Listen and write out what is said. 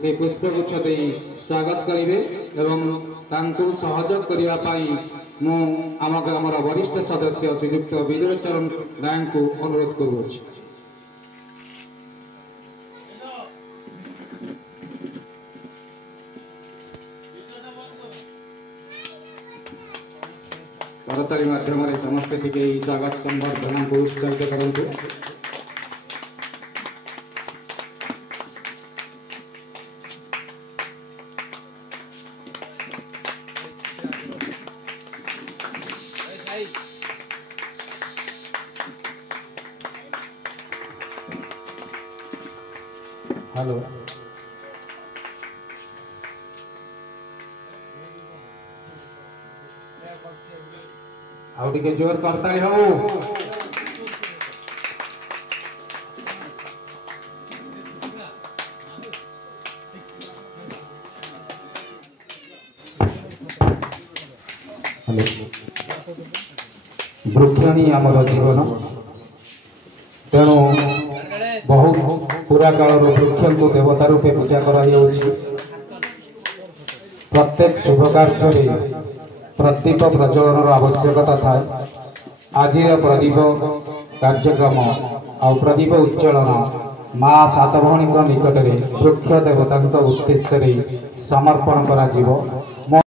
से पुष्पगुच्छ दे स्वागत करेंगे एवं तांको सहयोग करिया पाई मु आम ग्रामर वरिष्ठ सदस्य श्रीयुक्त विजय चरण नायक को अनुरोध करुछि। करताली माध्यम समस्त टिके स्वागत संबर्धना को उत्सर्ग करंतु। हेलो आउ टिके जोर करताली हो। वृक्ष ही आमर जीवन तेणु बहु पुरा काल वृक्ष को देवता रूपे पूजा करा प्रत्येक शुभ कार्य प्रदीप प्रज्वलन आवश्यकता था। आज प्रदीप कार्यक्रम आ प्रदीप उच्चलन माँ सात भौणी निकट में वृक्ष देवता उद्देश्य समर्पण करा।